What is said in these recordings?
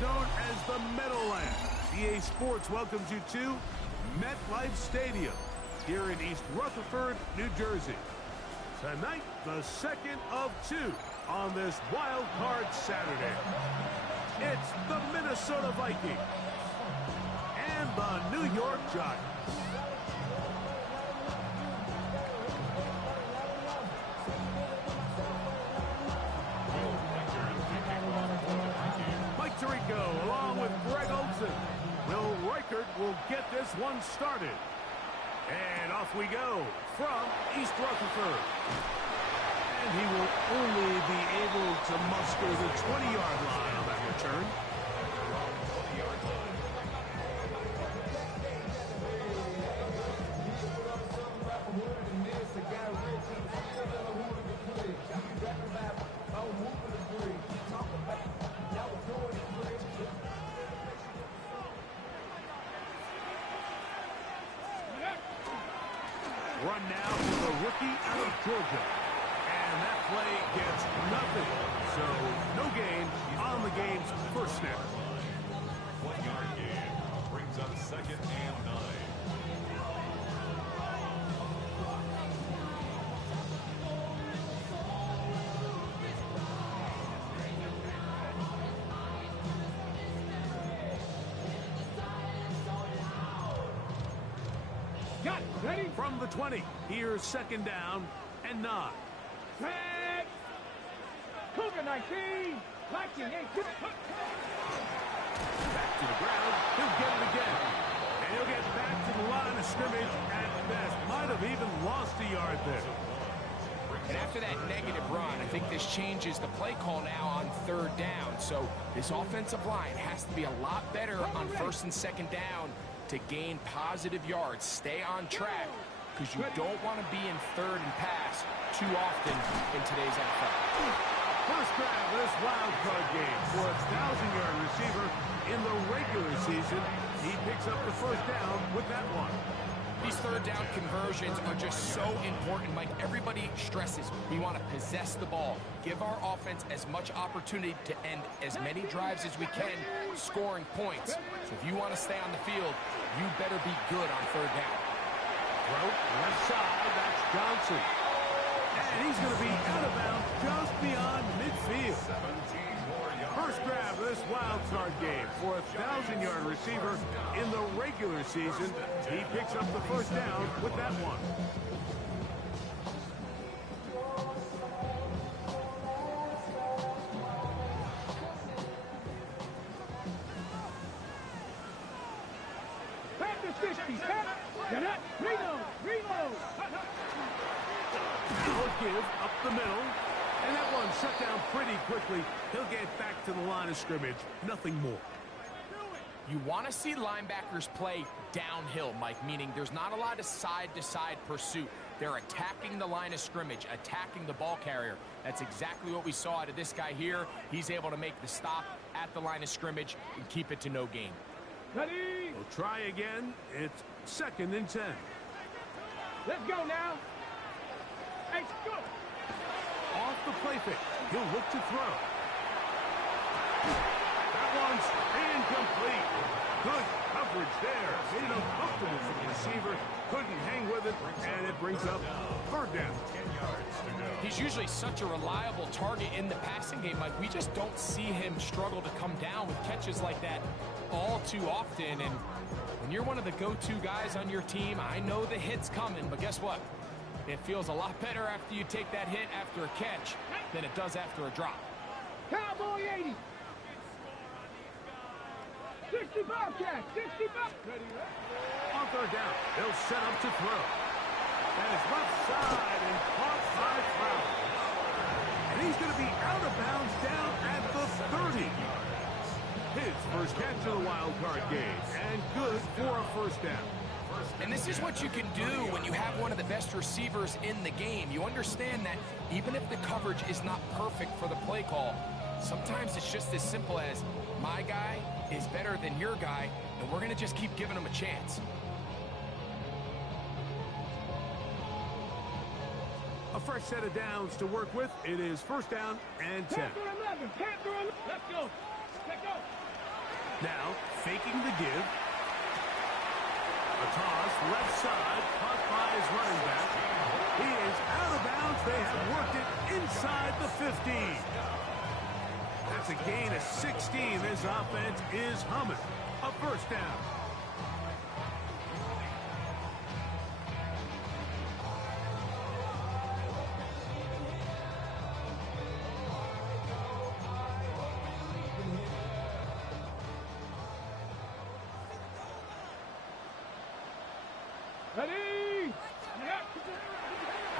known as the Meadowlands. EA Sports welcomes you to MetLife Stadium here in East Rutherford, New Jersey. Tonight, the second of two on this wild card Saturday. It's the Minnesota Vikings and the New York Giants. Mike Tirico along with Greg Olsen. Will Reichert will get this one started. And off we go from East Rutherford. And he will only be able to muster the 20-yard line on that return. Run now for the rookie out of Georgia. And that play gets nothing. So no gain on the game's first snap. 1-yard gain brings up 2nd and 9. Got it. Ready? From the 20. Here's 2nd down and 9. Tag! Cougar 19! Liking 8. Back to the ground. He'll get it again. And he'll get back to the line of scrimmage at best. Might have even lost a yard there. And after that negative run, I think this changes the play call now on 3rd down. So this offensive line has to be a lot better on 1st and 2nd down to gain positive yards. Stay on track, because you don't want to be in 3rd and pass too often in today's NFL. First grab of this wild card game for a 1,000-yard receiver in the regular season. He picks up the 1st down with that one. These 3rd down conversions are just so important, Mike. Everybody stresses we want to possess the ball, give our offense as much opportunity to end as many drives as we can, scoring points. So if you want to stay on the field, you better be good on 3rd down. Throw left side, that's Johnson. And he's going to be out of bounds just beyond midfield. 17 more yards. First grab of this wild card game for a 1,000-yard receiver in the regular season. He picks up the 1st down with that one. Back to 60. Get it. Reload. Reload. Now give up the middle. And that one shut down pretty quickly. He'll get back to the line of scrimmage. Nothing more. You want to see linebackers play downhill, Mike, meaning there's not a lot of side-to-side pursuit. They're attacking the line of scrimmage, attacking the ball carrier. That's exactly what we saw out of this guy here. He's able to make the stop at the line of scrimmage and keep it to no gain. Ready? We'll try again. It's 2nd and 10. Let's go now. Hey, go. Off the play fake. He'll look to throw. That one's incomplete. Good coverage there. Made it uncomfortable for the receiver. Couldn't hang with it, and it brings up 3rd down. 10 yards to go. He's usually such a reliable target in the passing game, Mike. We just don't see him struggle to come down with catches like that all too often. And when you're one of the go-to guys on your team, I know the hit's coming, but guess what? It feels a lot better after you take that hit after a catch than it does after a drop. Cowboy 80. 60 Bobcats. 60 Bobcats. On 3rd down, they'll set up to throw. That is left side and caught by Flowers. And he's going to be out of bounds down at the 30. His first catch of the wild card game, and good for a 1st down. And this is what you can do when you have one of the best receivers in the game. You understand that even if the coverage is not perfect for the play call, sometimes it's just as simple as my guy is better than your guy, and we're going to just keep giving him a chance. A fresh set of downs to work with. It is 1st down and 10. Panther 11. Panther 11. Let's go. Let's go. Now, faking the give. A toss, left side, caught by his running back. He is out of bounds. They have worked it inside the 15. That's a gain of 16. This offense is humming. A first down. Ready?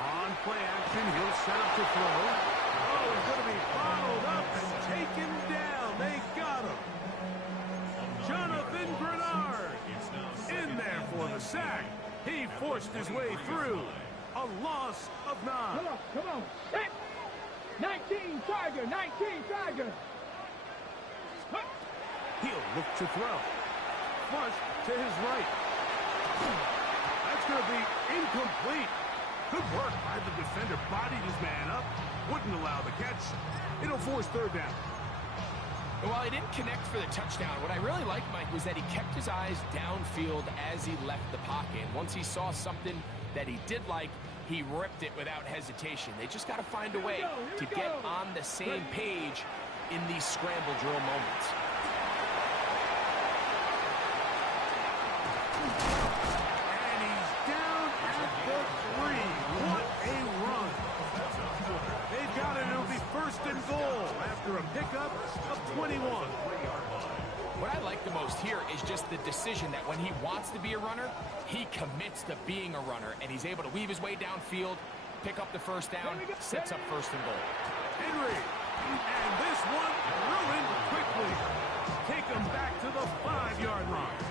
On play action, he'll set up to throw. Oh, he's going to be followed up and taken down. They got him. Jonathan Grenard in there for the sack. He forced his way through. A loss of 9. Come on. Set. 19 Tiger, 19 Tiger. He'll look to throw. Flush to his right. That's going to be incomplete. Good work by the defender. Bodied his man up. Wouldn't allow the catch. It'll force third down. While he didn't connect for the touchdown, what I really liked, Mike, was that he kept his eyes downfield as he left the pocket. Once he saw something that he did like, he ripped it without hesitation. They just got to find a way to get on the same page in these scramble drill moments. And he's down at the 3. What a run. They've got it. It'll be first and goal after a pickup of 21. What I like the most here is just the decision that when he wants to be a runner, he commits to being a runner, and he's able to weave his way downfield, pick up the first down, sets up first and goal. Henry, and this one ruined quickly. Take him back to the 5-yard line.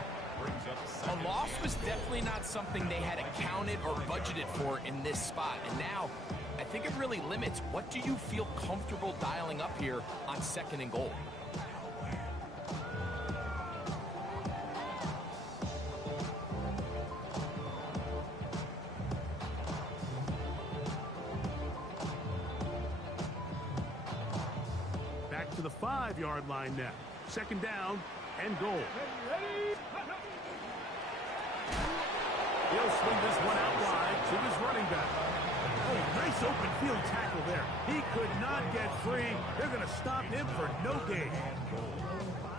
A loss was definitely not something they had accounted or budgeted for in this spot, and now I think it really limits what do you feel comfortable dialing up here on second and goal. Back to the 5-yard line now. Second down and goal. He'll swing this one out wide to his running back. Oh, nice open field tackle there. He could not get free. They're going to stop him for no gain.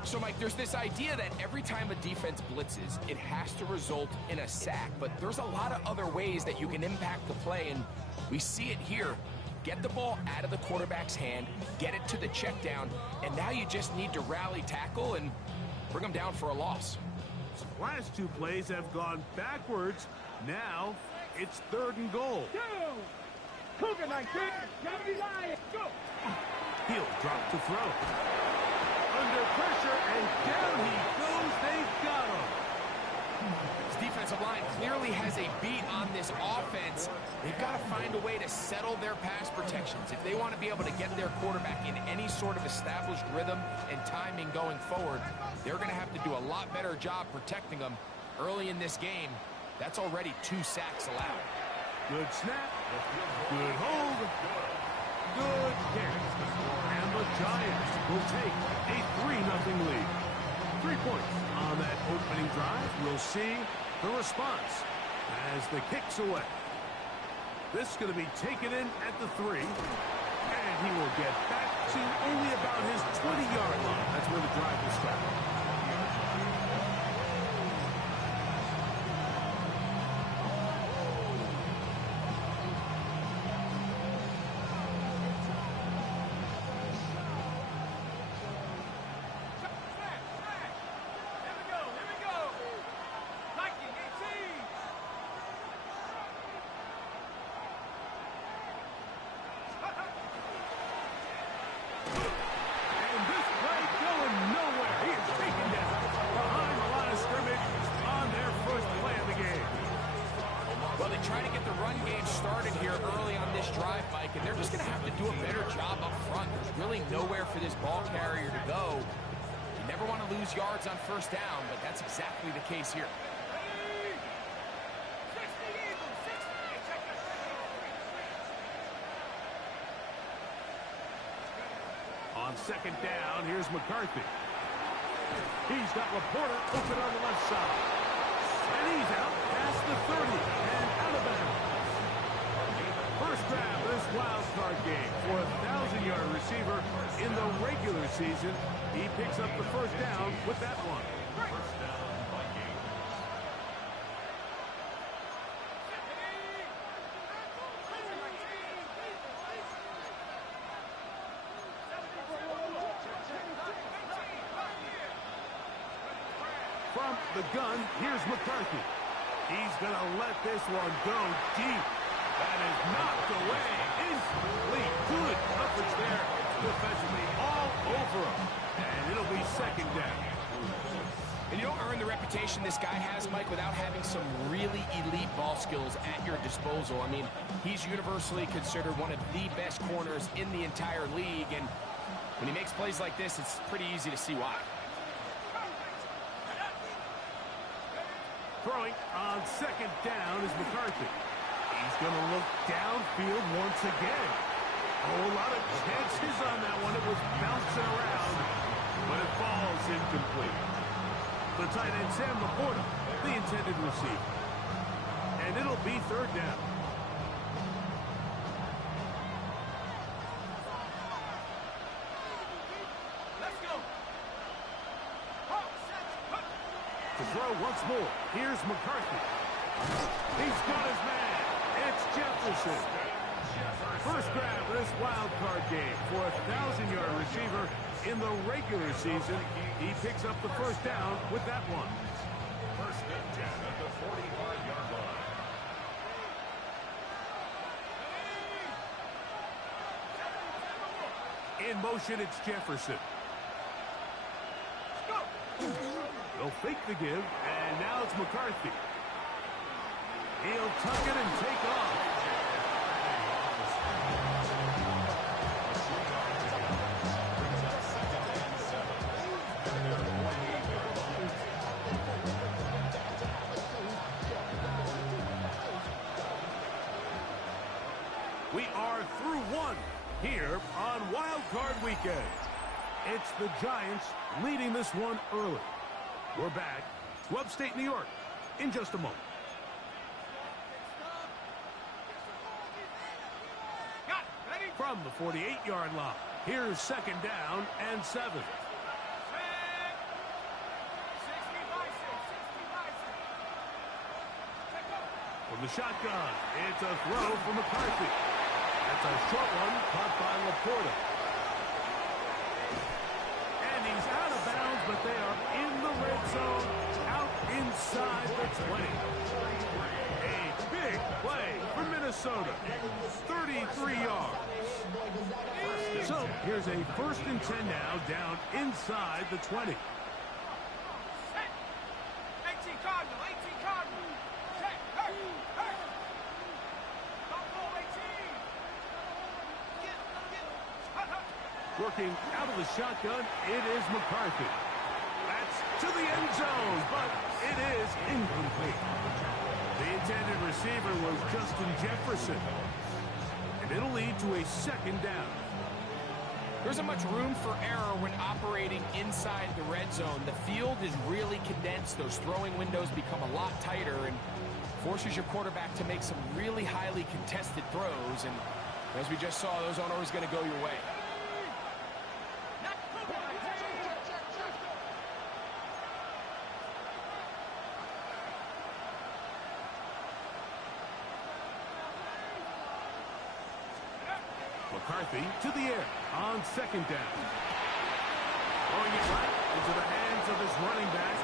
So, Mike, there's this idea that every time a defense blitzes, it has to result in a sack. But there's a lot of other ways that you can impact the play, and we see it here. Get the ball out of the quarterback's hand, get it to the check down, and now you just need to rally tackle and bring them down for a loss. Last two plays have gone backwards. Now it's third and goal. Go! Cougar 19, gotta be lying. Go! He'll drop to throw. Under pressure, and down he goes. They got him. This defensive line clearly has a beat on this offense. They've got to find a way to settle their pass protections. If they want to be able to get their quarterback in any sort of established rhythm and timing going forward, they're going to have to do a lot better job protecting them early in this game. That's already 2 sacks allowed. Good snap. Good hold. Good catch. And the Giants will take a 3-0 lead. 3 points on that opening drive. We'll see the response as the kick's away. This is going to be taken in at the 3. And he will get back to only about his 20-yard line. That's where the drive will start. Trying to get the run game started here early on this drive, Mike, and they're just going to have to do a better job up front. There's really nowhere for this ball carrier to go. You never want to lose yards on first down, but that's exactly the case here. On second down, here's McCarthy. He's got Laporta open on the left side. And he's out past the 30 and out of bounds. First grab of this wild card game for a 1,000-yard receiver in the regular season. He picks up the first down with that one. First down, Vikings. From the gun, here's McCarthy. He's going to let this one go deep. That is knocked away. Incomplete. Good coverage there defensively all over him. And it'll be second down. And you don't earn the reputation this guy has, Mike, without having some really elite ball skills at your disposal. I mean, he's universally considered one of the best corners in the entire league. And when he makes plays like this, it's pretty easy to see why. Throwing on second down is McCarthy. He's going to look downfield once again. A whole lot of chances on that one. It was bouncing around, but it falls incomplete. The tight end, Sam Laporta, the intended receiver. And it'll be third down. Let's go. To throw once more, here's McCarthy. He's got his man. It's Jefferson. First grab of this wild card game for a 1,000-yard receiver in the regular season. He picks up the first down with that one. First and 10 at the 45-yard line. In motion, it's Jefferson. They'll fake the give, and now it's McCarthy. He'll tuck it and take off. We are through one here on Wild Card Weekend. It's the Giants leading this one early. We're back to upstate New York in just a moment. From the 48-yard line, here's second down and 7. From the shotgun, it's a throw for McCarthy. That's a short one caught by Laporta. And he's out of bounds, but they are in the red zone, out inside the 20. A big play for Minnesota. 33 yards. So here's a first and 10 now, down inside the 20. 18 Cardinal, 18 Cardinal. Check, hey, hey. Don't go 18. Working out of the shotgun, it is McCarthy. That's to the end zone, but it is incomplete. The intended receiver was Justin Jefferson. And it'll lead to a second down. There isn't much room for error when operating inside the red zone. The field is really condensed. Those throwing windows become a lot tighter and forces your quarterback to make some really highly contested throws. And as we just saw, those aren't always going to go your way. McCarthy to the air on second down. Throwing it right into the hands of his running back.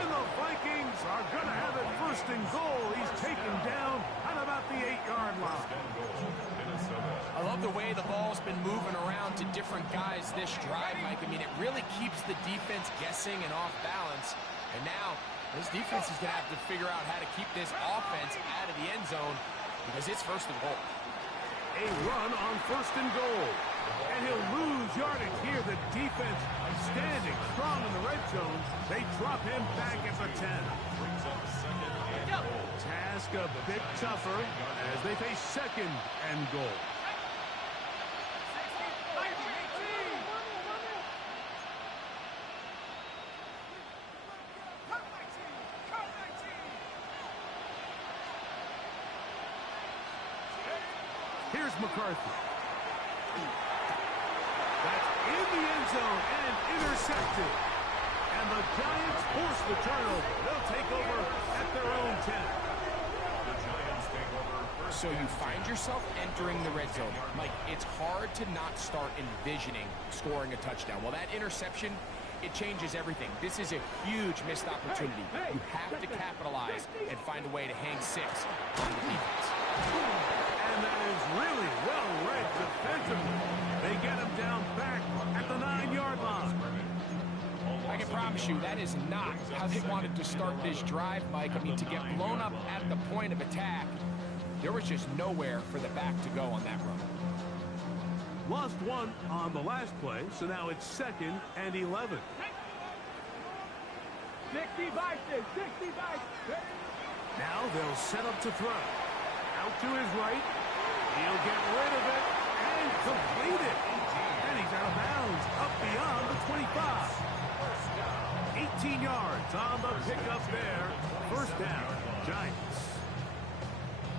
And the Vikings are going to have it first and goal. He's taken down at about the 8-yard line. I love the way the ball's been moving around to different guys this drive, Mike. I mean, it really keeps the defense guessing and off balance. And now this defense is going to have to figure out how to keep this offense out of the end zone because it's first and goal. A run on first and goal. And he'll lose yardage here. The defense standing strong in the red zone. They drop him back at the 10. Task a bit tougher as they face second and goal. Here's McCarthy. That's in the end zone and intercepted. And the Giants force the turnover. They'll take over at their own 10. The Giants take over. So you find yourself entering the red zone. Mike, it's hard to not start envisioning scoring a touchdown. Well, that interception, it changes everything. This is a huge missed opportunity. You have to capitalize and find a way to hang 6 on the defense. And that is really well read defensively. They get him down back at the 9-yard line. I can promise you that is not how they wanted to start this drive, Mike. I mean, to get blown up at the point of attack, there was just nowhere for the back to go on that run. Lost 1 on the last play, so now it's 2nd and 11. 60 by 6, 60 by 6. Now they'll set up to throw. Out to his right. He'll get rid of it and complete it. And he's out of bounds up beyond the 25. 18 yards on the pickup there. First down, Giants.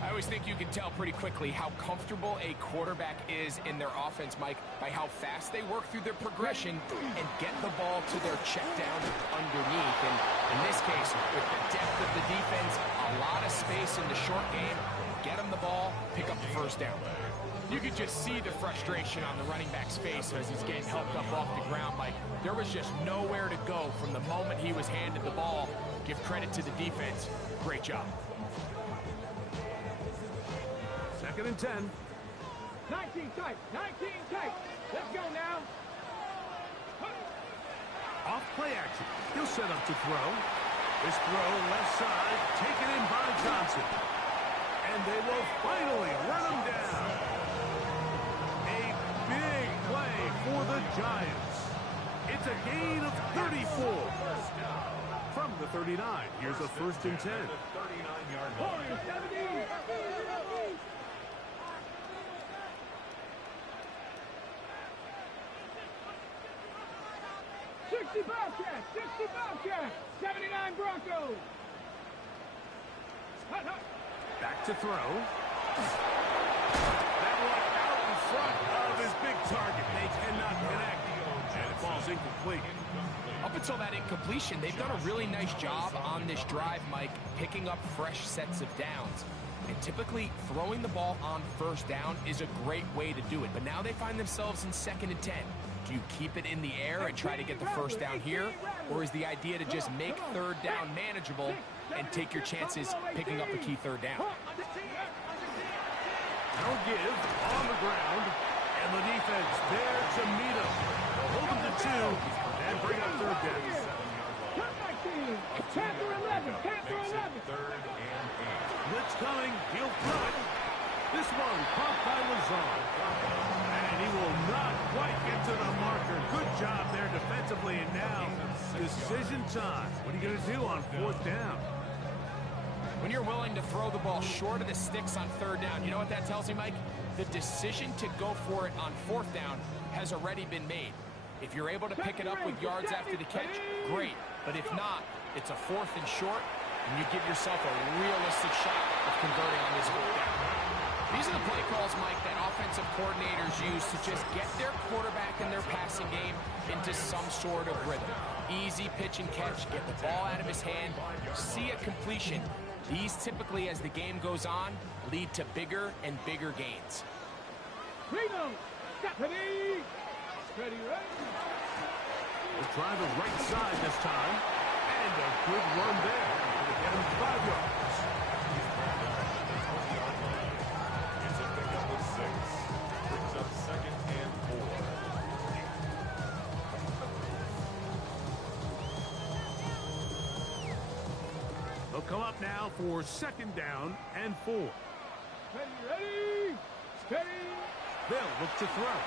I always think you can tell pretty quickly how comfortable a quarterback is in their offense, Mike, by how fast they work through their progression and get the ball to their check down underneath. And in this case, with the depth of the defense, a lot of space in the short game, get them the ball, pick up the first down. You could just see the frustration on the running back's face as he's getting helped up off the ground. Like, there was just nowhere to go from the moment he was handed the ball. Give credit to the defense. Great job. 2nd and 10. 19 tight, 19 tight. Let's go now. Off play action. He'll set up to throw. This throw left side, taken in by Johnson. And they will finally run him down. A big play for the Giants. It's a gain of 34. From the 39, here's a 1st and 10. 39-yard line. 70. 60 Bobcats, 60 Bobcats, 79 Broncos. Hut, hut. Back to throw. That one out in front of his big target. They cannot connect. And it falls incomplete. Up until that incompletion, they've done a really nice job on this drive, Mike, picking up fresh sets of downs. And typically, throwing the ball on 1st down is a great way to do it. But now they find themselves in 2nd and 10. Do you keep it in the air and try to get the 1st down here? Or is the idea to just make 3rd down manageable and take your chances picking up a key 3rd down? No give on the ground. And the defense there to meet him. Hold him to 2 and bring up 3rd down. Panther 11, Panther 11. 3rd and 8. Blitz coming. He'll throw it. This one caught by Lazard. And he will not quite get to the marker. Good job there defensively. And now, decision time. What are you going to do on 4th down? When you're willing to throw the ball short of the sticks on 3rd down, you know what that tells me, Mike? The decision to go for it on 4th down has already been made. If you're able to pick it up with yards after the catch, great. But if not, it's a 4th and short, and you give yourself a realistic shot of converting on this 4th down. These are the play calls, Mike, that offensive coordinators use to just get their quarterback and their passing game into some sort of rhythm. Easy pitch and catch, get the ball out of his hand, see a completion. These typically, as the game goes on, lead to bigger and bigger gains. Reno, ready, ready, ready. We'll try the right side this time. And a good run there. To get him 5 yards. It's a pickup of 6. Brings up 2nd and 4. They'll come up now for 2nd down and 4. Ready, ready, steady. They'll look to throw.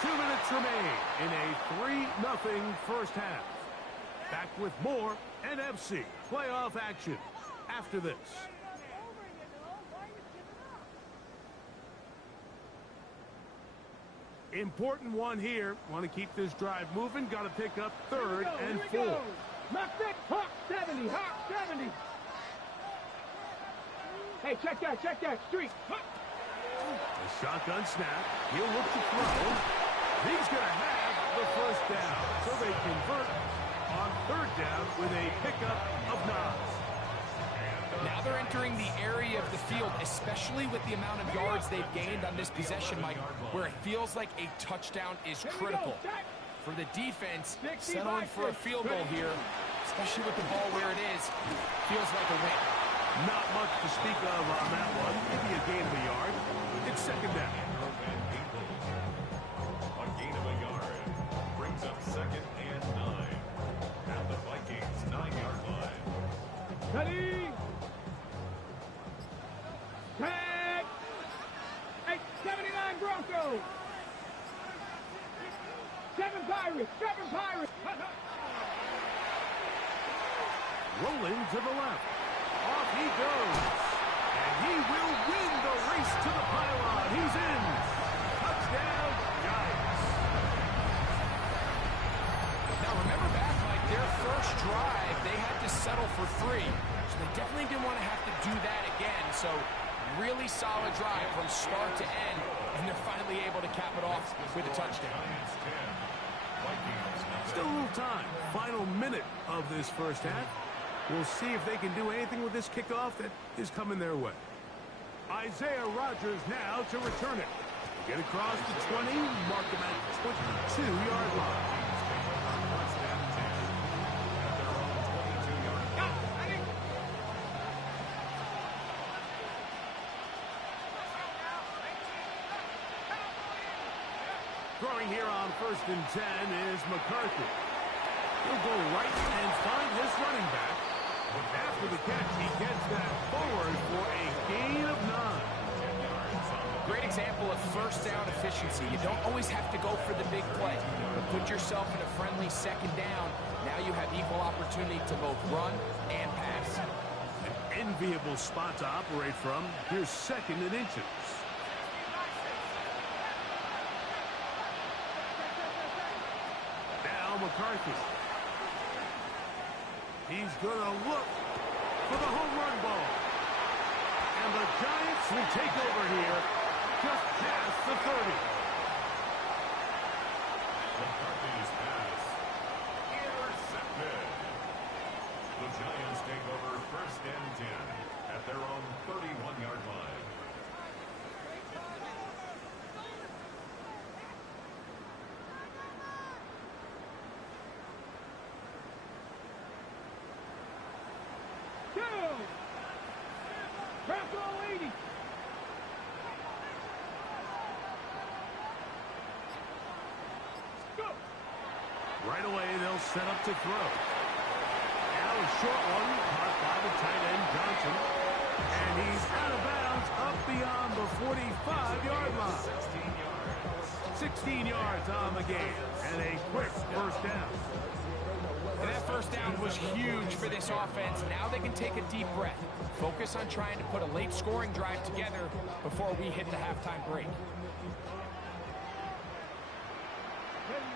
2 minutes remain in a 3-0 first half. Back with more NFC playoff action after this. Important one here. Want to keep this drive moving. Got to pick up 3rd and 4. Knock that Hawk 70, Hawk 70. Hey, check that. Streak. A shotgun snap. He'll look to throw. He's going to have the first down. So they convert on third down with a pickup of 9. Now they're entering the area of the field, especially with the amount of yards they've gained on this possession, Mike, where it feels like a touchdown is critical. For the defense, settling for a field goal here, especially with the ball where it is, feels like a win. Not much to speak of on that one. Maybe a gain of a yard. It's second down. A gain of a yard brings up second and 9 at the Vikings 9-yard line. Ready? Tag! 79 Broncos! 7 Pirates! Rolling to the left. Off he goes. And he will win the race to the pylon. He's in. Touchdown, Giants. Now remember back, Mike, their first drive, they had to settle for 3. So they definitely didn't want to have to do that again. So really solid drive from start to end. And they're finally able to cap it off with a touchdown. Giants 10, Vikings 9. Still a little time. Final minute of this first half. We'll see if they can do anything with this kickoff that is coming their way. Isaiah Rodgers now to return it. Get across the 20, mark him at 22-yard line. Throwing here on 1st and 10 is McCarthy. He'll go right and find his running back. After the catch, he gets that forward for a gain of 9. Great example of first down efficiency. You don't always have to go for the big play, but put yourself in a friendly second down. Now you have equal opportunity to both run and pass. An enviable spot to operate from. Here's 2nd and inches. Now McCarthy. He's going to look for the home run ball. And the Giants will take over here just past the 30. McCarthy's pass intercepted. The Giants take over 1st and 10 at their own 31-yard line. Right away, they'll set up to throw. Now a short one, caught by the tight end, Johnson. And he's out of bounds up beyond the 45-yard line. 16 yards on the game, and a quick first down. And that first down was huge for this offense. Now they can take a deep breath. Focus on trying to put a late scoring drive together before we hit the halftime break.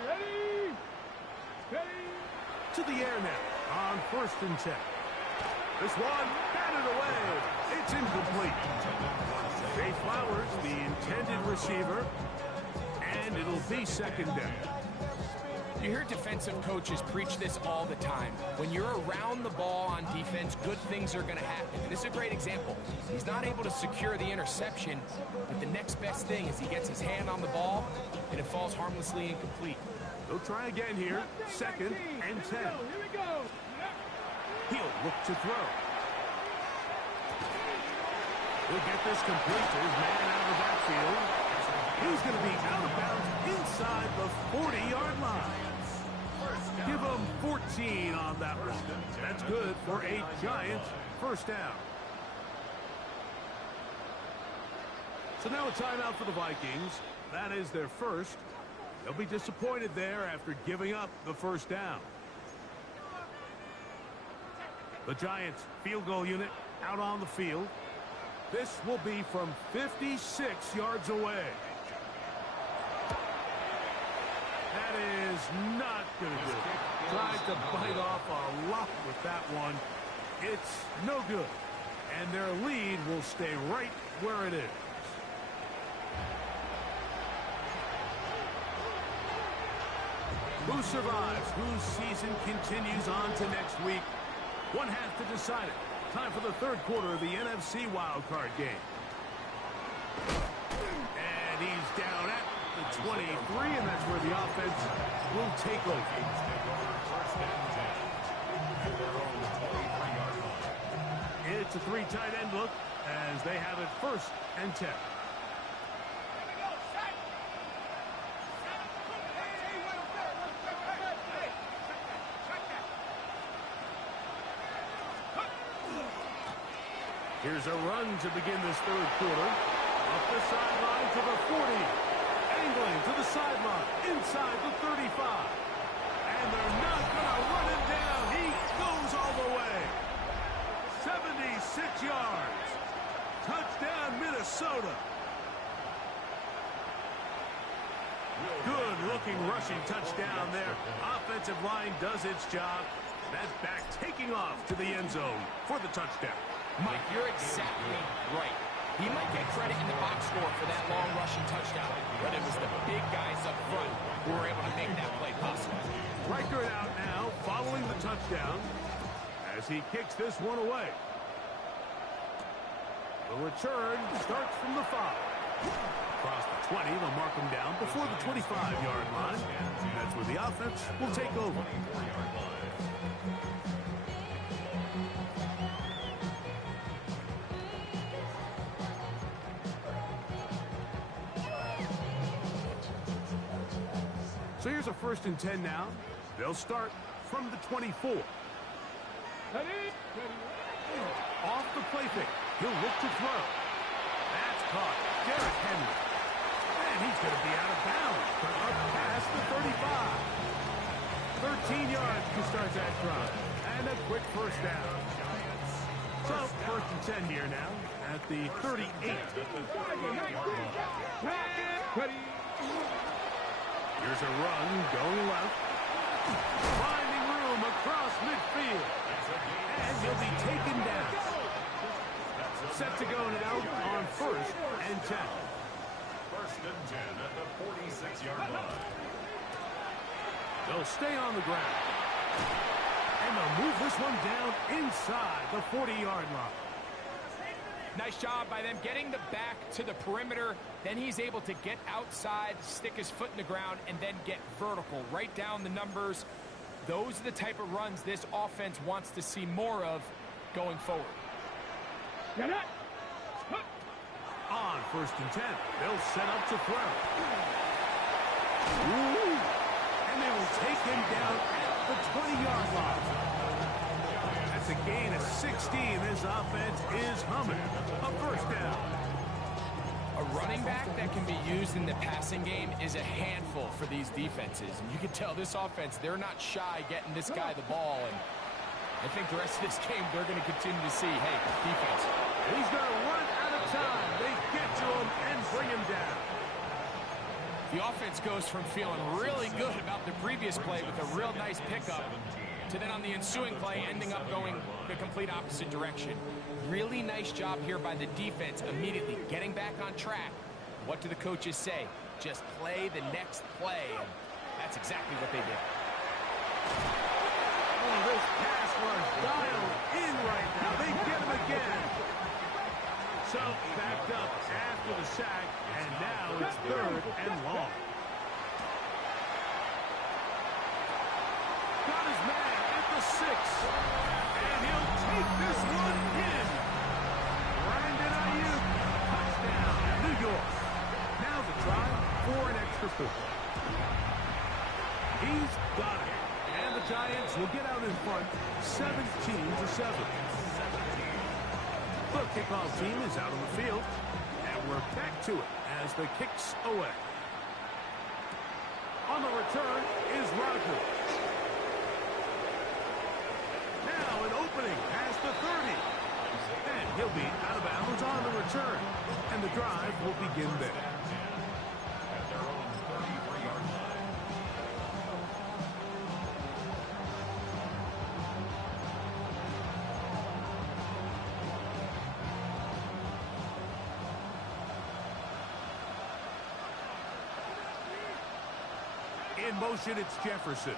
Ready? To the air now on 1st and 10. This one, batted away. It's incomplete. Zay Flowers, the intended receiver, and it'll be 2nd down. You hear defensive coaches preach this all the time. When you're around the ball on defense, good things are going to happen. And this is a great example. He's not able to secure the interception, but the next best thing is he gets his hand on the ball, and it falls harmlessly incomplete. They'll try again here. 2nd and 10. Here we go. He'll look to throw. He'll get this complete to his man out of the backfield. He's going to be out of bounds inside the 40-yard line. Give him 14 on that one. That's good for a Giants first down. So now a timeout for the Vikings. That is their first. They'll be disappointed there after giving up the first down. The Giants field goal unit out on the field. This will be from 56 yards away. That is not going to do it. Tried to bite off a lot with that one. It's no good. And their lead will stay right where it is. Who survives? Whose season continues on to next week? One half to decide it. Time for the third quarter of the NFC wildcard game. And he's down at the 23, and that's where the offense will take over. First and 10 at their own 23-yard line. It's a three tight end look as they have it first and 10. Here's a run to begin this third quarter. Up the sideline to the 40. Angling to the sideline. Inside the 35. And they're not going to run him down. He goes all the way. 76 yards. Touchdown, Minnesota. Good-looking rushing touchdown there. Offensive line does its job. That's back taking off to the end zone for the touchdown. Mike, you're exactly right. He might get credit in the box score for that long rushing touchdown, but it was the big guys up front who were able to make that play possible. Reichert out now, following the touchdown, as he kicks this one away. The return starts from the 5. Across the 20, they'll mark him down before the 25-yard line. And that's where the offense will take over. So here's a first and 10 now. They'll start from the 24. Off the play fake. He'll look to throw. That's caught. Derrick Henry. And he's going to be out of bounds. Up past the 35. 13 yards to start that drive. And a quick first down. So first and 10 here now at the 38. Here's a run going left. Finding room across midfield. And he'll be taken down. Set to go now on first and 10. First and 10 at the 46-yard line. They'll stay on the ground. And they'll move this one down inside the 40-yard line. Nice job by them getting the back to the perimeter. Then he's able to get outside, stick his foot in the ground, and then get vertical. Right down the numbers. Those are the type of runs this offense wants to see more of going forward. On first and 10, they'll set up to throw. Ooh. And they will take him down at the 20-yard line. That's a gain of 16. This offense is humming. A first down. A running back that can be used in the passing game is a handful for these defenses. And you can tell this offense, they're not shy getting this guy the ball. And I think the rest of this game, they're going to continue to see, hey, defense. He's going to run out of time. They get to him and bring him down. The offense goes from feeling really good about the previous play with a real nice pickup to then on the ensuing play ending up going the complete opposite direction. Really nice job here by the defense immediately getting back on track. What do the coaches say? Just play the next play. And that's exactly what they did. Oh, this pass was dialed in right now. They get him again. So backed up after the sack, and now it's third and long. Got his man at the 6, and he'll take this one in. Brandon Ayuk, touchdown, New York. Now the try for an extra point. He's got it. And the Giants will get out in front 17-7. The kickoff team is out on the field, and we're back to it as the kicks away. On the return is Rodgers. Now an opening past the 30. And he'll be out of bounds on the return. And the drive will begin there. At their own 33-yard line. In motion, it's Jefferson.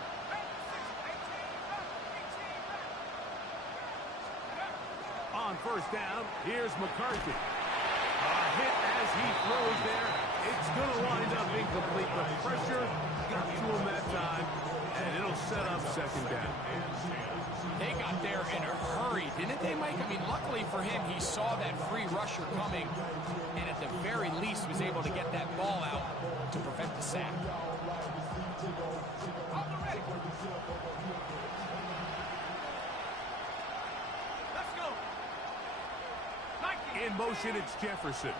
On first down, here's McCarthy. A hit as he throws there. It's going to wind up incomplete. The pressure got to him that time, and it'll set up second down. They got there in a hurry, didn't they, Mike? I mean, luckily for him, he saw that free rusher coming, and at the very least was able to get that ball out to prevent the sack. In motion, it's Jefferson.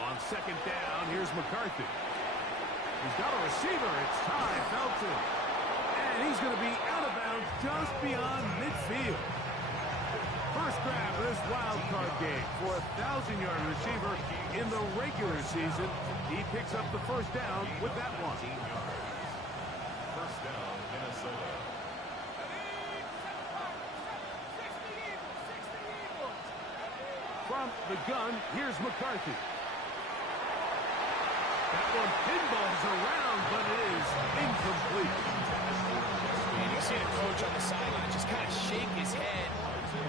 On second down, here's McCarthy. He's got a receiver. It's Ty Felton. And he's going to be out of bounds just beyond midfield. First grab of this wild card game for a 1,000-yard receiver in the regular season. He picks up the first down with that one. First down, Minnesota. From the gun, here's McCarthy. That one pinballs around, but it is incomplete. And you see the coach on the sideline just kind of shake his head.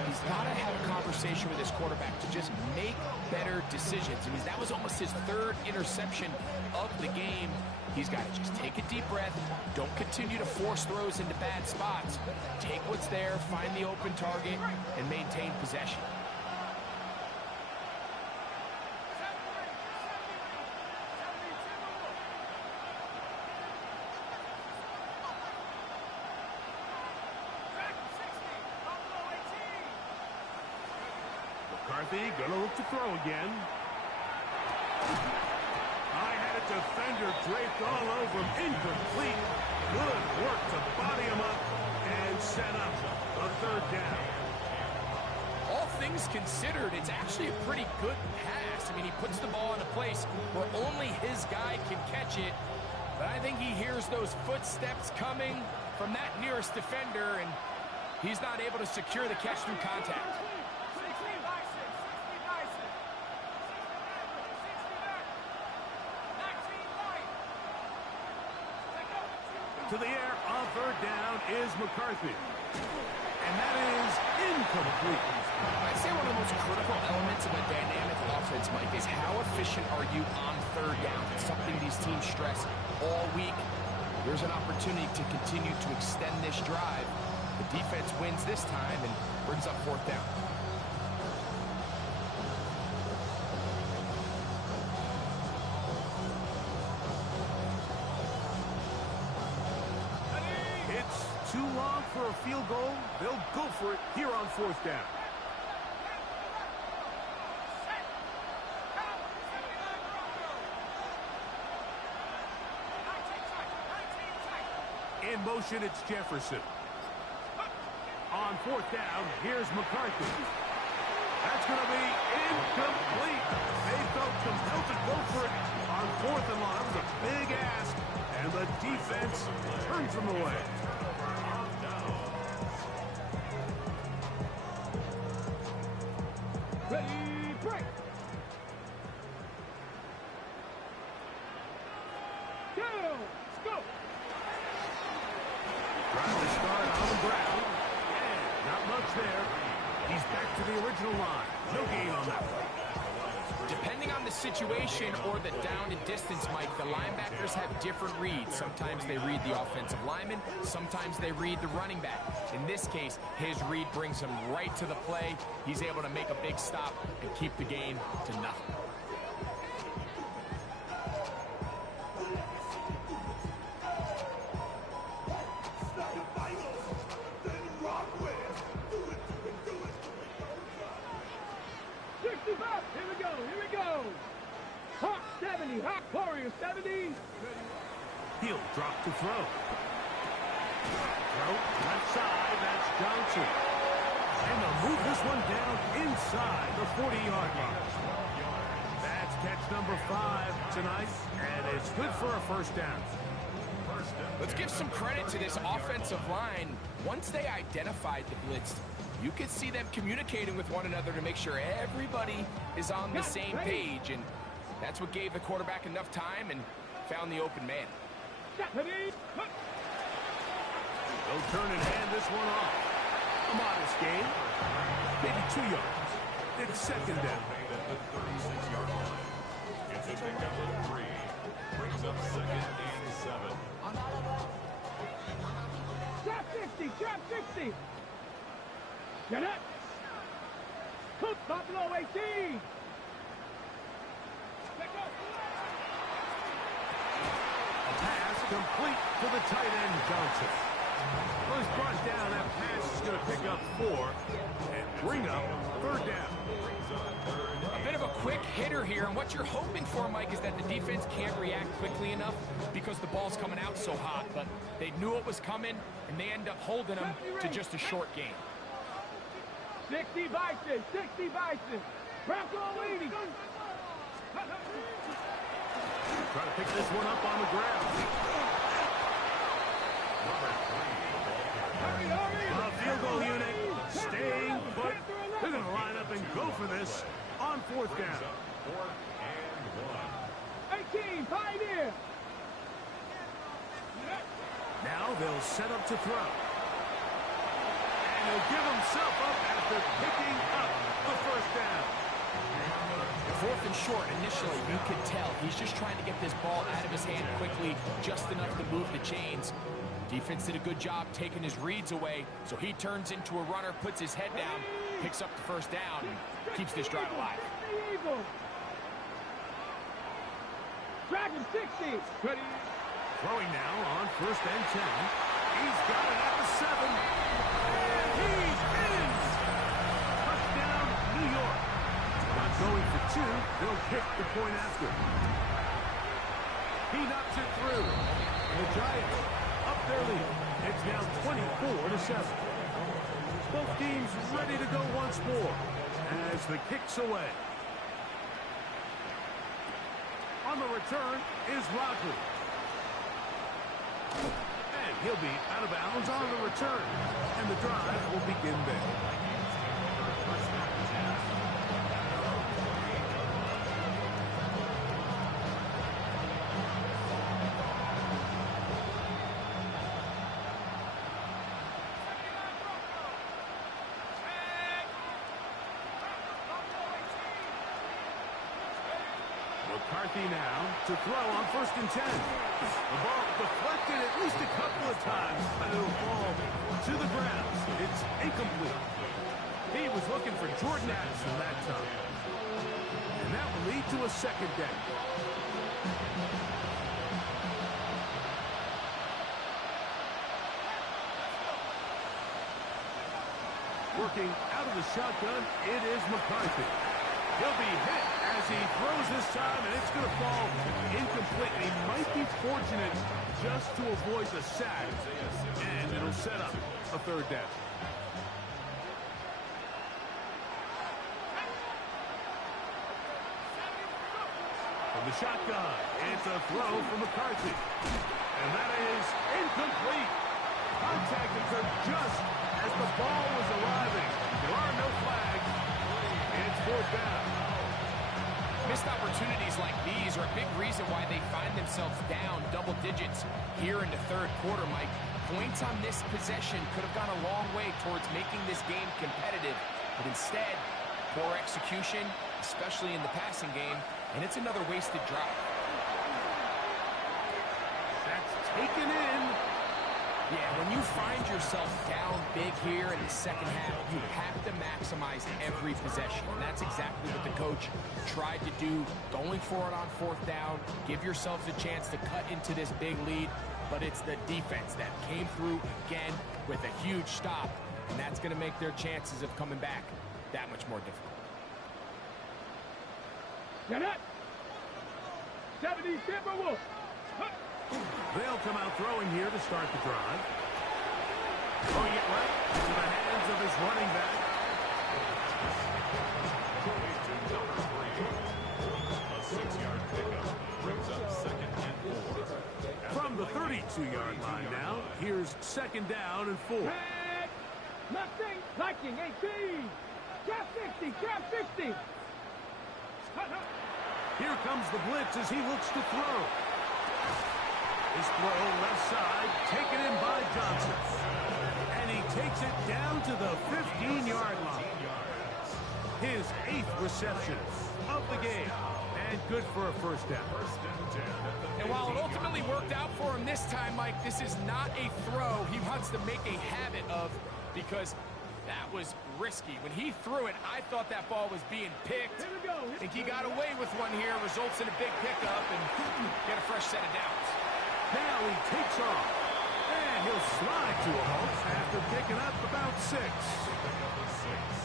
He's got to have a conversation with his quarterback to just make better decisions. I mean, that was almost his third interception of the game. He's got to just take a deep breath. Don't continue to force throws into bad spots. Take what's there, find the open target, and maintain possession. McCarthy gonna look to throw again. I had a defender draped all over him. Incomplete. Good work to body him up and set up a third down. All things considered, it's actually a pretty good pass. I mean, he puts the ball in a place where only his guy can catch it. But I think he hears those footsteps coming from that nearest defender, and he's not able to secure the catch through contact. To the air on third down is McCarthy. And that is incomplete. I'd say one of the most critical elements of a dynamic offense, Mike, is how efficient are you on third down? It's something these teams stress all week. There's an opportunity to continue to extend this drive. The defense wins this time and brings up fourth down. Too long for a field goal. They'll go for it here on fourth down. In motion, it's Jefferson. On fourth down, here's McCarthy. That's going to be incomplete. They felt compelled to go for it on fourth and long. It was a big ask, and the defense turns them away. Ready, break. Go, let's go. Trying to start on the ground. And not much there. He's back to the original line. No gain on that one. Depending on the situation or the down and distance, Mike, the linebackers have different reads. Sometimes they read the offensive lineman. Sometimes they read the running back. In this case, his read brings him right to the play. He's able to make a big stop and keep the gain to nothing. Here we go. Hawk 70, Hawk Warrior 70. He'll drop to throw. Throw left side, that's Johnson. And they'll move this one down inside the 40-yard line. That's catch number 5 tonight, and it's good for a first down. Let's give some credit to this offensive line. Once they identified the blitz, you could see them communicating with one another to make sure everybody is on the same page, and that's what gave the quarterback enough time and found the open man. They'll turn and hand this one off. A modest gain. Maybe 2 yards. It's second down. Made at the 36-yard line. It's a pickup of 3. Brings up second and 7. Trap 60, trap 60. Get it. Cook, Buffalo 18. A pass complete to the tight end, Johnson. Well, he's brought down. That pass is going to pick up 4 and bring up third down. A bit of a quick hitter here, and what you're hoping for, Mike, is that the defense can't react quickly enough because the ball's coming out so hot, but they knew it was coming, and they end up holding them to just a short gain. 60 Bison, 60 Bison. Bronco leading. Try to pick this one up on the ground. Field goal unit staying put. They're going to line up and go for this on fourth down. 4th and 18, Pioneer. Now they'll set up to throw. And he'll give himself up after picking up the first down. Fourth and short, initially, you could tell he's just trying to get this ball out of his hand quickly, just enough to move the chains. Defense did a good job taking his reads away, so he turns into a runner, puts his head down, picks up the first down, and keeps this drive alive. Dragon 60. Ready. Throwing now on first and 10. He's got it at the 7. And he's in. Touchdown, New York. Not going for 2. They'll kick the point after. He knocks it through. And the Giants up their lead. It's now 24-7. Both teams ready to go once more as the kick's away. On the return is Rodgers. And he'll be out of bounds on the return. And the drive will begin there. McCarthy now to throw on first and 10. The ball deflected at least a couple of times, and it'll fall to the ground. It's incomplete. He was looking for Jordan Addison that time. And that will lead to a second down. Working out of the shotgun, it is McCarthy. He'll be hit as he throws this time, and it's going to fall incomplete. He might be fortunate just to avoid the sack, and it'll set up a third down. From the shotgun, it's a throw from McCarthy. And that is incomplete. Contact occurred just as the ball was arriving. There are no flags. It's fourth down. Missed opportunities like these are a big reason why they find themselves down double digits here in the third quarter, Mike. Points on this possession could have gone a long way towards making this game competitive, but instead, poor execution, especially in the passing game, and it's another wasted drive. That's taken in. Yeah, when you find yourself down big here in the second half, you have to maximize every possession. And that's exactly what the coach tried to do, going for it on fourth down, give yourselves a chance to cut into this big lead. But it's the defense that came through again with a huge stop. And that's going to make their chances of coming back that much more difficult. Get it. 70 Timberwolves. They'll come out throwing here to start the drive. Throwing it right into the hands of his running back. A 6-yard pickup brings up second and 4. From the 32-yard line now, here's second down and 4. Head. Nothing. Liking 18. Trap 60. Trap 60. Here comes the blitz as he looks to throw. His throw left side, taken in by Johnson. And he takes it down to the 15-yard line. His 8th reception of the game. And good for a first down. And while it ultimately worked out for him this time, Mike, this is not a throw he wants to make a habit of, because that was risky. When he threw it, I thought that ball was being picked. Here we go. I think he got away with one here, results in a big pickup, and get a fresh set of downs. Now he takes off. And he'll slide to a halt after picking up about 6.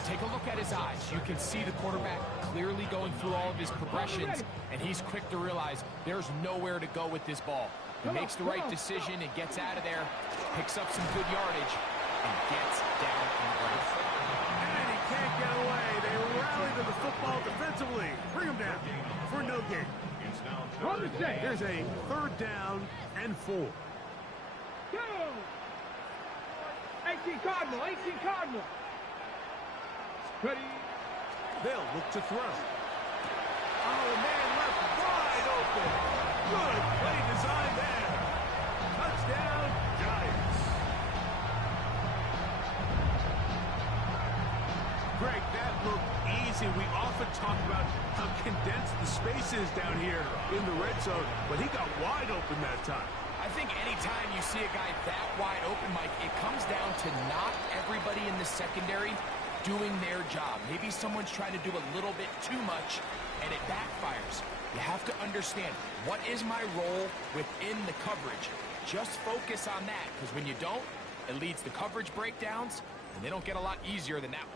Take a look at his eyes. You can see the quarterback clearly going through all of his progressions, and he's quick to realize there's nowhere to go with this ball. He makes the right decision and gets out of there, picks up some good yardage, and gets down on the ground. And he can't get away. They rally to the football defensively. Bring him down for no gain. Run the set. Here's a 3rd down and 4. Go. 18 Cardinal. 18 Cardinal. Ready. They'll look to throw. Oh, man left wide open. Good play design there. Touchdown, Giants. Greg, that looked easy. We often talk about how condensed the space is down here in the red zone, but he got wide open that time. I think anytime you see a guy that wide open, Mike, it comes down to not everybody in the secondary doing their job. Maybe someone's trying to do a little bit too much, and it backfires. You have to understand, what is my role within the coverage? Just focus on that, because when you don't, it leads to coverage breakdowns, and they don't get a lot easier than that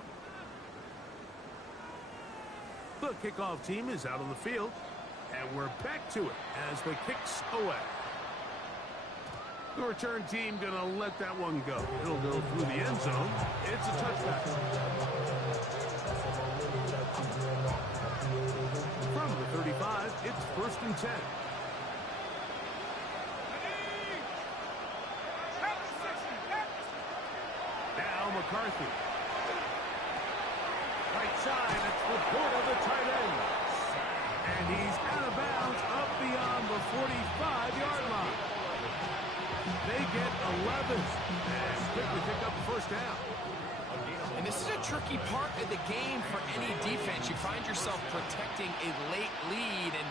one. The kickoff team is out on the field, and we're back to it as the kick's away. The return team going to let that one go. It'll go through the end zone. It's a touchback. From the 35, it's 1st and 10. Now McCarthy. Right side, it's the port of the tight end. And he's out of bounds up beyond the 45-yard line. They get 11 and quickly pick up the first down. And this is a tricky part of the game for any defense. You find yourself protecting a late lead, and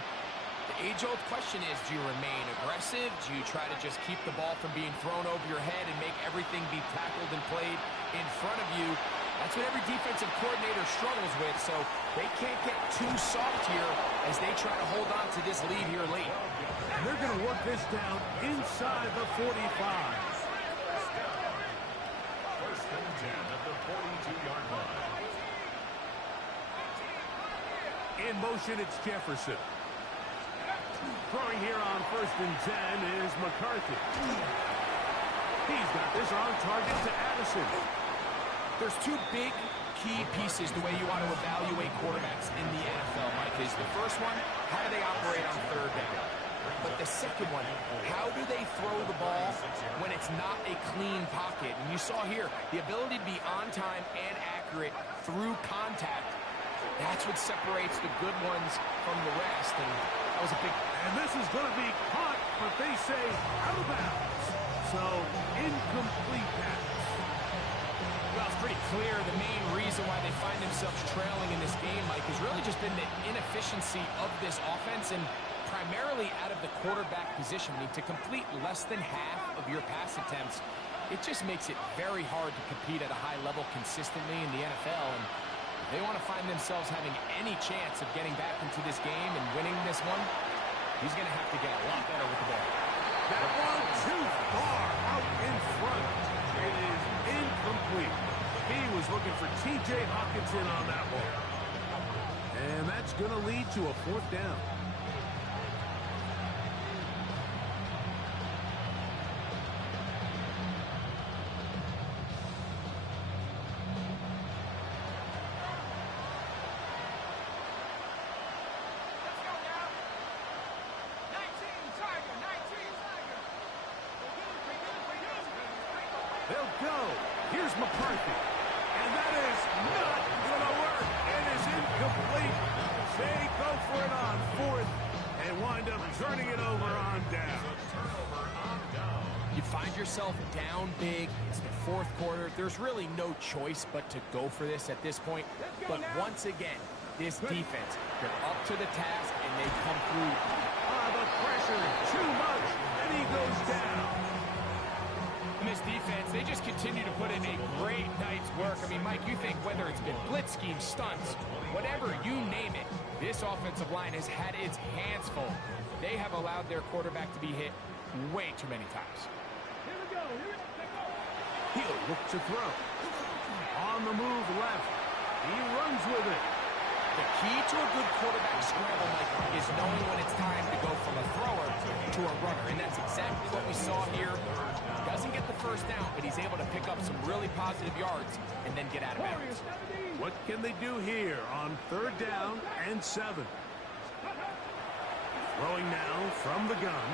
the age-old question is, do you remain aggressive? Do you try to just keep the ball from being thrown over your head and make everything be tackled and played in front of you? That's what every defensive coordinator struggles with, so they can't get too soft here as they try to hold on to this lead here late. And they're going to work this down inside the 45. 1st and 10 at the 42-yard line. In motion, it's Jefferson. Throwing here on 1st and 10 is McCarthy. He's got this on target to Addison. There's 2 big key pieces the way you want to evaluate quarterbacks in the NFL, Mike, is the first one, how do they operate on 3rd down? But the second one, how do they throw the ball when it's not a clean pocket? And you saw here, the ability to be on time and accurate through contact, that's what separates the good ones from the rest, and that was a big... And this is going to be caught, but they say out of bounds. So, incomplete pass. Well, it's pretty clear the main reason why they find themselves trailing in this game, Mike, has really just been the inefficiency of this offense and primarily out of the quarterback position. I mean, to complete less than half of your pass attempts, it just makes it very hard to compete at a high level consistently in the NFL. And if they want to find themselves having any chance of getting back into this game and winning this one, he's going to have to get a lot better with the ball. That one too far out in front. It is incomplete. He was looking for T.J. Hawkinson on that one. And that's going to lead to a 4th down. They'll go. Here's McCarthy. And that is not going to work. It is incomplete. They go for it on 4th. And wind up turning it over on down. You find yourself down big. It's the fourth quarter. There's really no choice but to go for this at this point. But once again, this defense, they're up to the task, and they come through. The pressure, too much, and he goes down. And this defense, they just continue to put in a great night's work. I mean, Mike, you think whether it's been blitz schemes, stunts, whatever, you name it, this offensive line has had its hands full. They have allowed their quarterback to be hit way too many times. Here we go. He'll look to throw. On the move left. He runs with it. The key to a good quarterback scramble, Mike, is knowing when it's time to go from a thrower to a runner. And that's exactly what we saw here. Doesn't get the first down, but he's able to pick up some really positive yards and then get out of bounds. What can they do here on 3rd down and 7? Throwing now from the gun.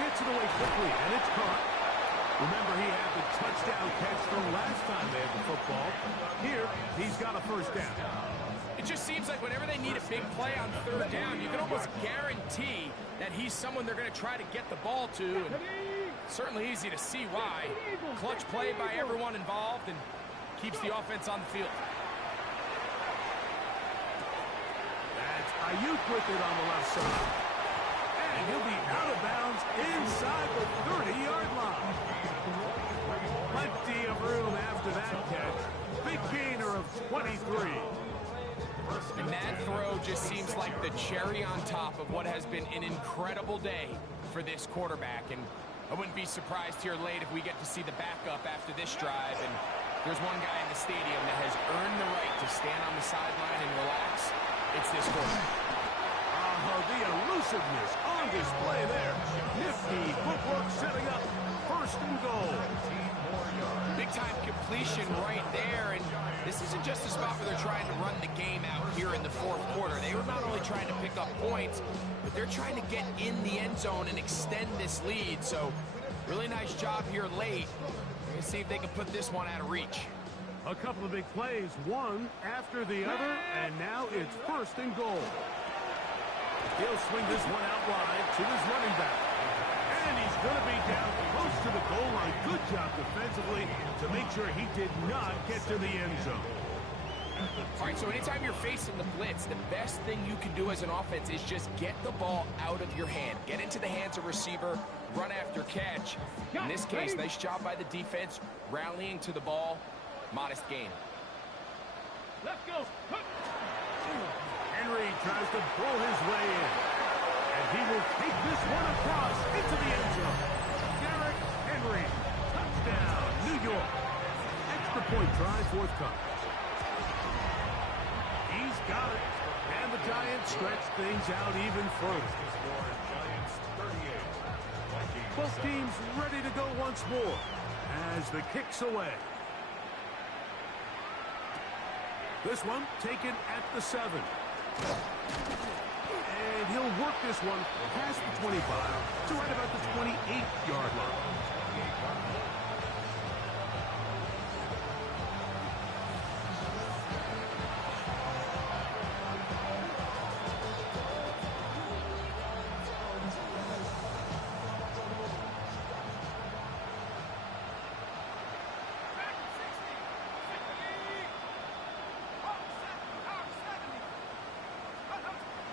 Gets it away quickly, and it's caught. Remember, he had the touchdown catch from last time they had the football. Here, he's got a first down. It just seems like whenever they need a big play on 3rd down, you can almost guarantee that he's someone they're going to try to get the ball to. And certainly easy to see why. Clutch play by everyone involved and keeps the offense on the field. That's Ayuk with it on the left side. And he'll be out of bounds inside the 30-yard line. Plenty of room after that catch. Big gainer of 23. And that throw just seems like the cherry on top of what has been an incredible day for this quarterback. And I wouldn't be surprised here late if we get to see the backup after this drive. And there's one guy in the stadium that has earned the right to stand on the sideline and relax. It's this quarterback. The elusiveness on display there. Nifty footwork setting up 1st and goal. Big-time completion right there, and this isn't just a spot where they're trying to run the game out here in the 4th quarter. They were not only trying to pick up points, but they're trying to get in the end zone and extend this lead. So, really nice job here late. Let's see if they can put this one out of reach. A couple of big plays, one after the other, and now it's 1st and goal. He'll swing this one out wide to his running back. And he's going to be down close to the goal line. Good job defensively to make sure he did not get to the end zone. All right, so anytime you're facing the blitz, the best thing you can do as an offense is just get the ball out of your hand. Get into the hands of receiver, run after catch. In this case, nice job by the defense, rallying to the ball. Modest gain. Let's go. Henry tries to pull his way in. And he will take this one across into the end zone. Derrick Henry. Touchdown, New York. Extra point try forthcoming. He's got it. And the Giants stretch things out even further. Both teams ready to go once more as the kick's away. This one taken at the 7. And he'll work this one past the 25 to right about the 28-yard line.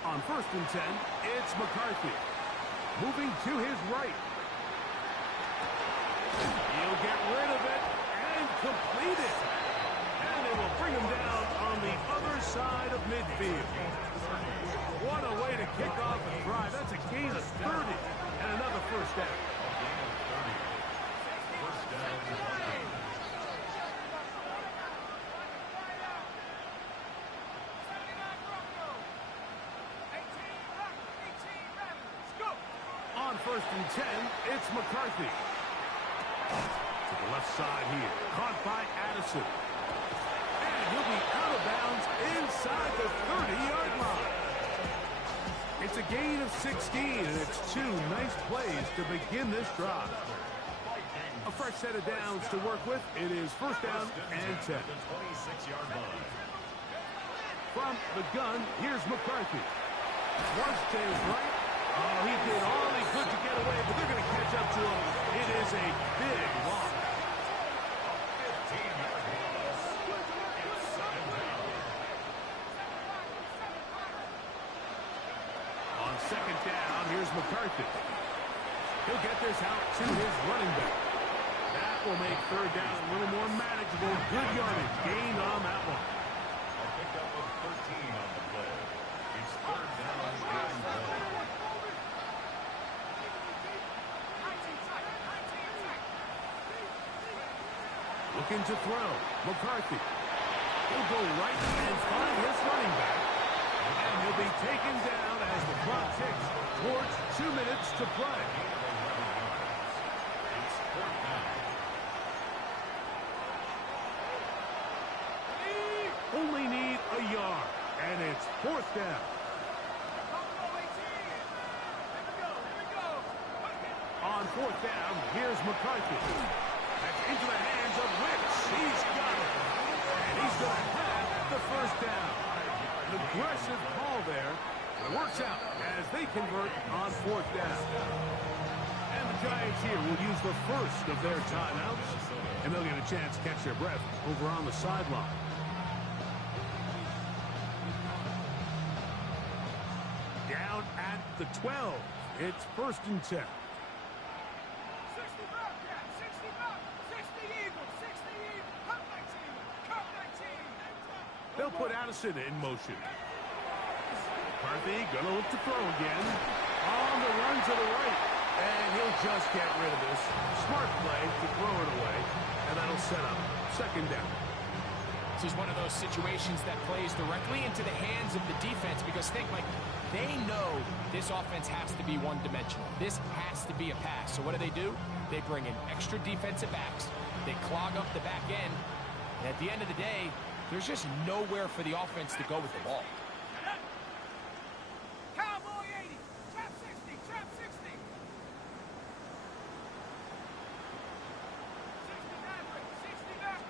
On 1st and 10, it's McCarthy. Moving to his right. He'll get rid of it and complete it. And it will bring him down on the other side of midfield. What a way to kick off the drive. That's a gain of 30 and another first down. On 1st and 10, it's McCarthy. To the left side here. Caught by Addison. And he'll be out of bounds inside the 30-yard line. It's a gain of 16, and it's 2 nice plays to begin this drive. A fresh set of downs to work with. It is 1st down and 10. From the gun, here's McCarthy. Wants to his right. Oh, he did all he could to get away, but they're going to catch up to him. It is a big loss. On second down, here's McCarthy. He'll get this out to his running back. That will make third down a little more manageable. Good yardage gained on that one. A pickup of 13 on the play. It's third down and 1. Looking to throw. McCarthy. He'll go right and find his running back. And he'll be taken down as the clock ticks towards 2 minutes to play. It's fourth down. Only need a yard. And it's fourth down. On fourth down, here's McCarthy. That's into the hands of Wicks. He's got it. And he's going to have the first down. An aggressive call there. It works out as they convert on fourth down. And the Giants here will use the first of their timeouts. And they'll get a chance to catch their breath over on the sideline. Down at the 12. It's first and 10. They'll put Addison in motion. McCarthy gonna look to throw again. On the run to the right. And he'll just get rid of this. Smart play to throw it away. And that'll set up second down. This is one of those situations that plays directly into the hands of the defense because think, like, they know this offense has to be one-dimensional. This has to be a pass. So what do? They bring in extra defensive backs. They clog up the back end. And at the end of the day, there's just nowhere for the offense to go with the ball. Cowboy 80, trap 60, trap 60. 60 back.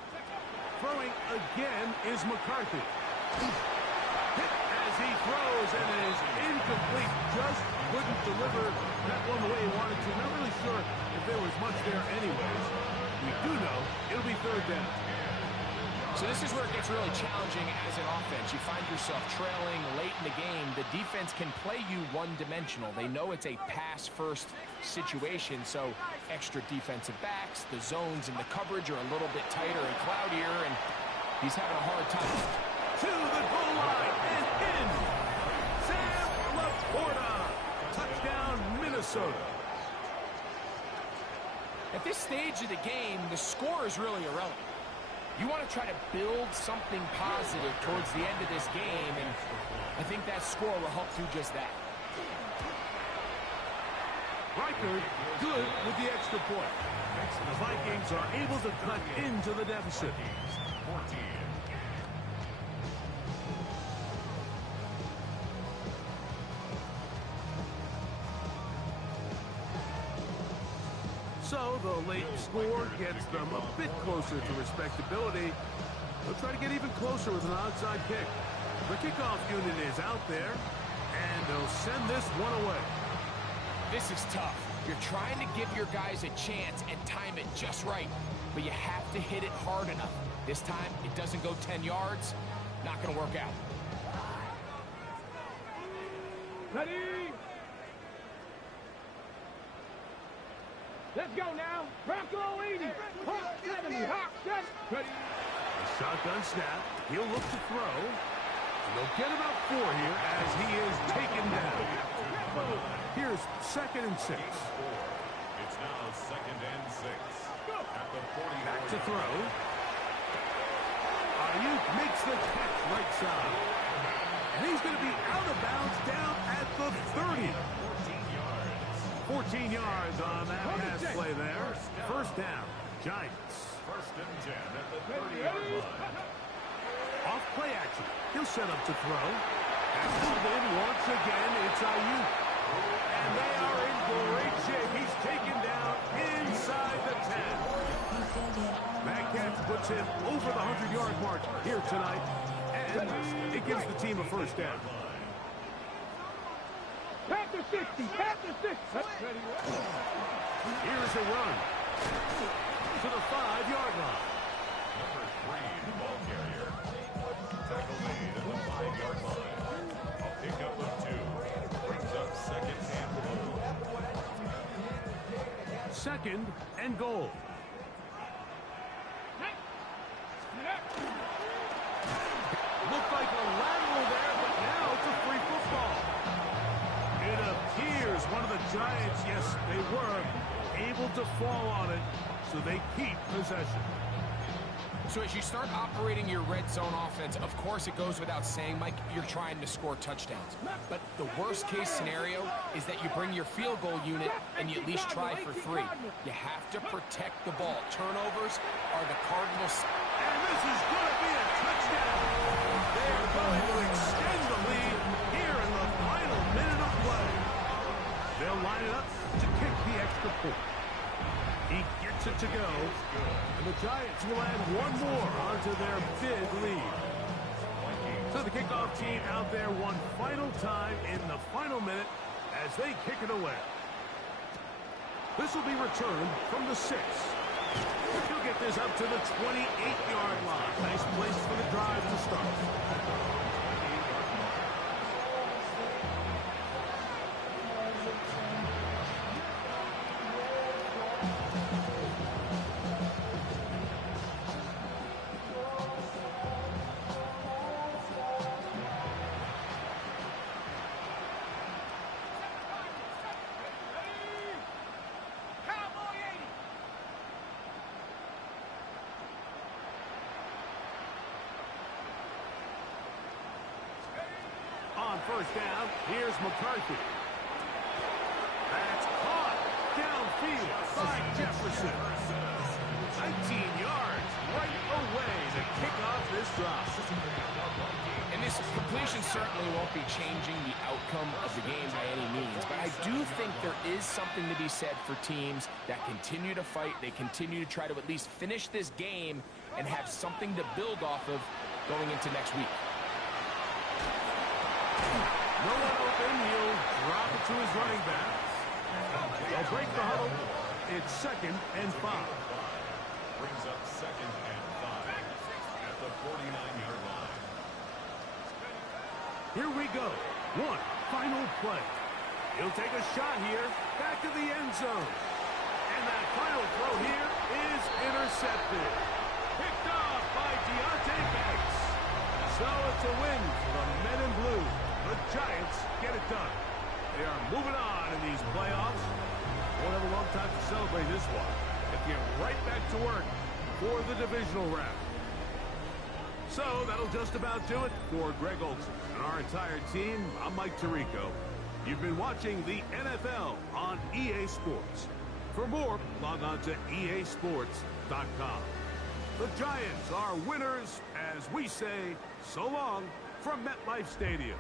Throwing again is McCarthy. Hit as he throws and is incomplete. Just couldn't deliver that one the way he wanted to. Not really sure if there was much there anyways. We do know it'll be third down. So this is where it gets really challenging as an offense. You find yourself trailing late in the game. The defense can play you one-dimensional. They know it's a pass-first situation, so extra defensive backs, the zones and the coverage are a little bit tighter and cloudier, and he's having a hard time. To the goal line and in. Sam Laporta. Touchdown, Minnesota. At this stage of the game, the score is really irrelevant. You want to try to build something positive towards the end of this game, and I think that score will help do just that. Reichard good with the extra point. The Vikings are able to cut into the deficit. 14. So the late score gets them a bit closer to respectability. They'll try to get even closer with an outside kick. The kickoff unit is out there, and they'll send this one away. This is tough. You're trying to give your guys a chance and time it just right, but you have to hit it hard enough. This time, it doesn't go 10 yards. Not going to work out. Ready? Let's go now. Rocco 80. Hawk 70. Hawk 70. Ready? A shotgun snap. He'll look to throw. They'll get about 4 here as he is taken down. Here's second and 6. It's now second and 6. At the 40. Back to throw. Ayuk makes the catch right side. And he's going to be out of bounds down at the 30. 14 yards on that pass play there. First down, Giants. First and 10 at the 30-yard line. Off play action. He'll set up to throw. That's pulled in once again. It's Ayuk. And they are in great shape. He's taken down inside the 10. That catch puts him over the 100-yard mark here tonight. And it gives the team a first down. Pack the 60, past the 6. Here's a run to the 5-yard line. Number 3, the ball carrier. Tackle made at the 5-yard line. A pickup of 2. Brings up second and goal. Second and goal. Looked like a lateral there, but now it's a free football. It appears one of the Giants, yes, they were able to fall on it, so they keep possession. So as you start operating your red zone offense, of course it goes without saying, Mike, you're trying to score touchdowns. But the worst case scenario is that you bring your field goal unit and you at least try for 3. You have to protect the ball. Turnovers are the Cardinals. And this is going to be a touchdown. They're going to extend the lead here in the final minute of play. They'll line it up to kick the extra point. He gets it to go, and the Giants will add one more onto their big lead. So the kickoff team out there one final time in the final minute as they kick it away. This will be returned from the 6. He'll get this up to the 28-yard line. Nice place for the drive to start. On first down, here's McCarthy. That's caught downfield by Jefferson. 19 yards right away to kick off this drive. And this completion certainly won't be changing the outcome of the game by any means. But I do think there is something to be said for teams that continue to fight. They continue to try to at least finish this game and have something to build off of going into next week. No one open. He'll drop it to his running back. They'll break the huddle. It's second and 5. Brings up second and 5 at the 49-yard line. Here we go. One final play. He'll take a shot here. Back to the end zone. And that final throw here is intercepted. Picked off by Deontay Banks. So it's a win for the men in blue. The Giants get it done. They are moving on in these playoffs. Won't have a long time to celebrate this one. They get right back to work for the divisional round. So that'll just about do it for Greg Olsen and our entire team. I'm Mike Tirico. You've been watching the NFL on EA Sports. For more, log on to easports.com. The Giants are winners as we say so long from MetLife Stadium.